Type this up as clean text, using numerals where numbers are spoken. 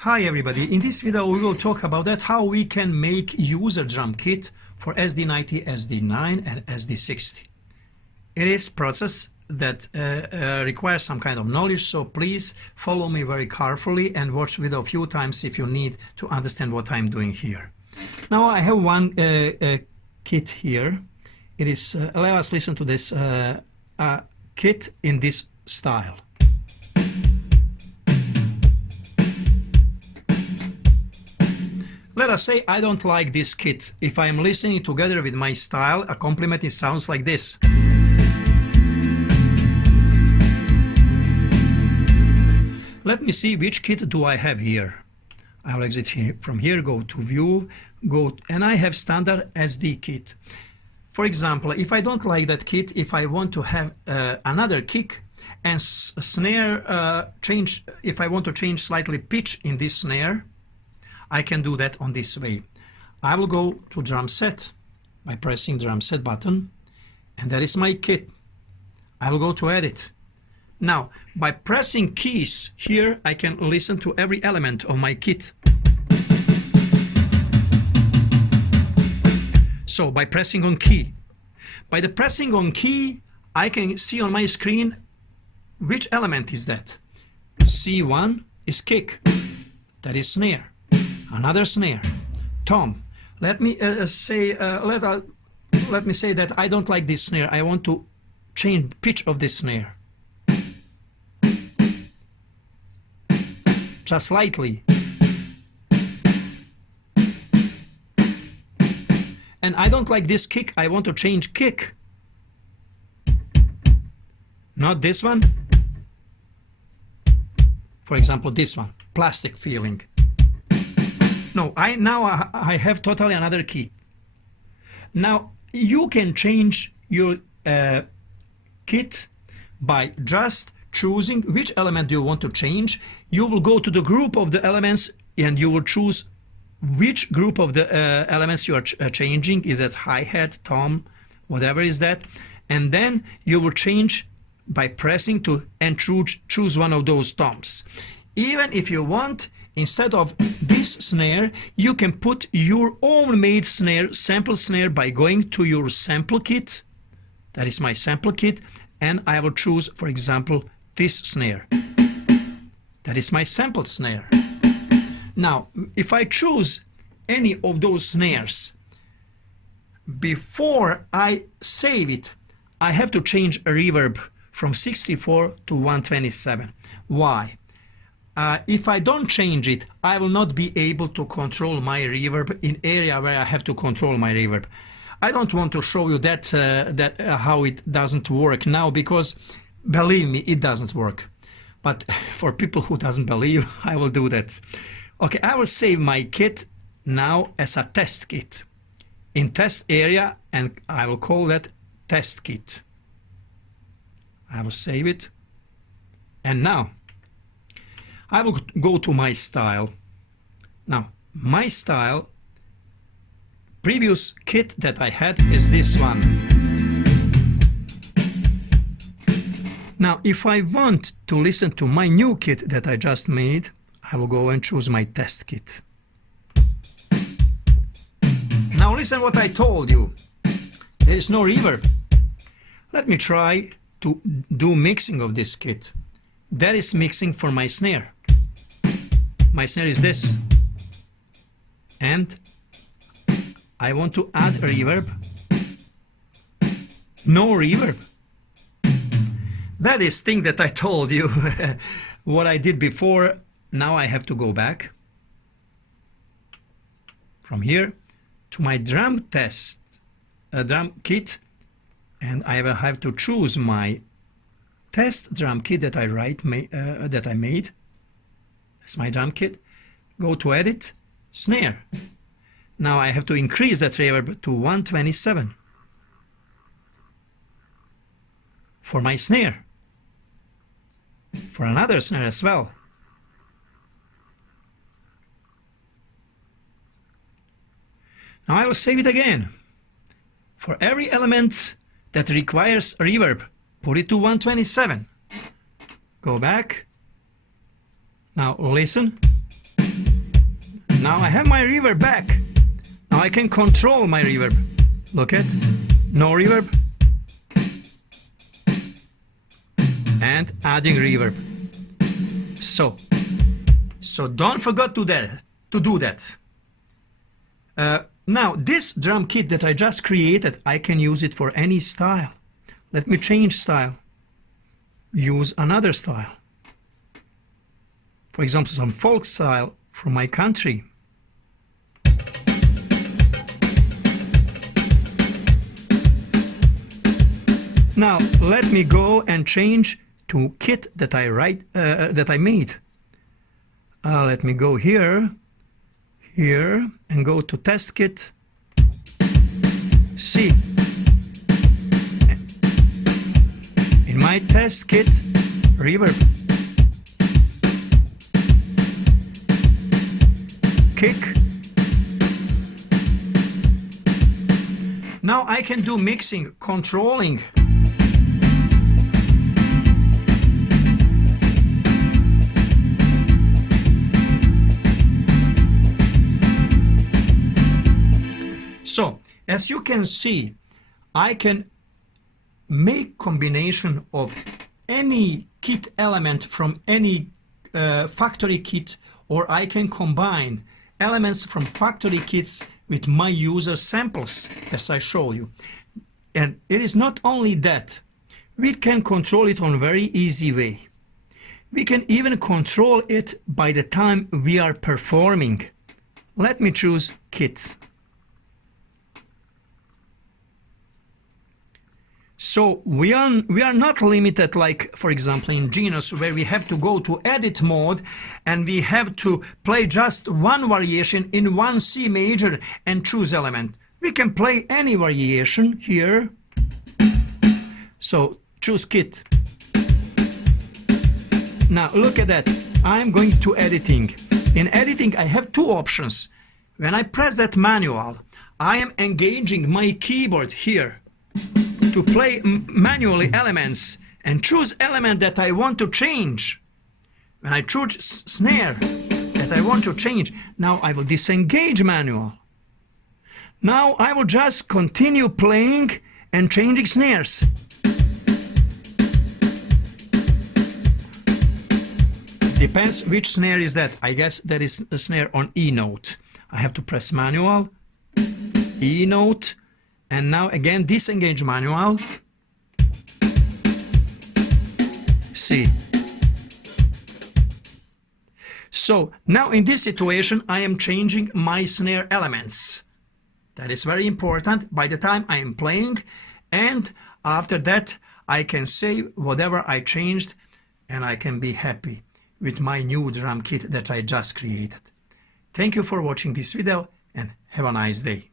Hi everybody, in this video we will talk about how we can make user drum kit for SD90, SD9 and SD60. It is a process that requires some kind of knowledge, so please follow me very carefully and watch video a few times if you need to understand what I'm doing here. Now I have one kit here. It is, let us listen to this kit in this style. Let us say I don't like this kit. If I am listening together with my style, a complement, it sounds like this. Let me see which kit do I have here. I'll exit here, from here, go to view, and I have standard SD kit. For example, if I don't like that kit, if I want to have another kick and snare change, if I want to change slightly pitch in this snare, I can do that on this way. I will go to drum set by pressing drum set button, and that is my kit. I will go to edit. Now, by pressing keys here, I can listen to every element of my kit. So by pressing on key, by the pressing on key, I can see on my screen which element is that. C1 is kick, that is snare. Another snare, tom. Let me say that I don't like this snare. I want to change pitch of this snare, just slightly. And I don't like this kick. I want to change kick. Not this one. For example, this one, plastic feeling. No, now I have totally another kit. Now you can change your kit by just choosing which element you want to change. You will go to the group of the elements and you will choose which group of the elements you are changing. Is it hi-hat, tom, whatever is that, and then you will change by pressing to and choose one of those toms. Even if you want, instead of this snare, you can put your own made snare, sample snare, by going to your sample kit. That is my sample kit, and I will choose, for example, this snare. That is my sample snare. Now, if I choose any of those snares, before I save it, I have to change a reverb from 64 to 127. Why? If I don't change it, I will not be able to control my reverb in area where I have to control my reverb. I don't want to show you that, how it doesn't work now, because believe me, it doesn't work. But for people who doesn't believe, I will do that. Okay, I will save my kit now as a test kit in test area, and I will call that test kit. I will save it, and now I will go to my style. Now, my style, previous kit that I had is this one. Now, if I want to listen to my new kit that I just made, I will go and choose my test kit. Now listen what I told you. There is no reverb. Let me try to do mixing of this kit. That is mixing for my snare. My snare is this, and I want to add a reverb. No reverb. That is thing that I told you what I did before. Now I have to go back from here to my drum test, drum kit, and I will have to choose my test drum kit that I made. That's my drum kit. Go to edit, snare. Now I have to increase that reverb to 127 for my snare, for another snare as well. Now I will save it again. For every element that requires reverb, put it to 127. Go back. Now listen. Now I have my reverb back. Now I can control my reverb. Look at, no reverb. And adding reverb. So don't forget to do that. Now this drum kit that I just created, I can use it for any style. Let me change style. Use another style. For example, some folk style from my country. Now let me go and change to kit that I made. Let me go here, and go to test kit. See, in my test kit, reverb, kick. Now I can do mixing, controlling. So, as you can see, I can make combination of any kit element from any factory kit, or I can combine elements from factory kits with my user samples, as I show you. And it is not only that, we can control it on a very easy way. We can even control it by the time we are performing. Let me choose kit. So we are not limited, like for example in Genus, where we have to go to edit mode and we have to play just one variation in one C major and choose element. We can play any variation here. So choose kit. Now look at that. I'm going to editing. In editing I have two options. When I press that manual, I am engaging my keyboard here to play manually elements and choose element that I want to change. When I choose snare that I want to change, now I will disengage manual. Now I will just continue playing and changing snares. Depends which snare is that. I guess that is a snare on E note. I have to press manual, E note, and now again disengage manual. C. So now in this situation I am changing my snare elements. That is very important by the time I am playing, and after that I can save whatever I changed and I can be happy with my new drum kit that I just created. Thank you for watching this video and have a nice day.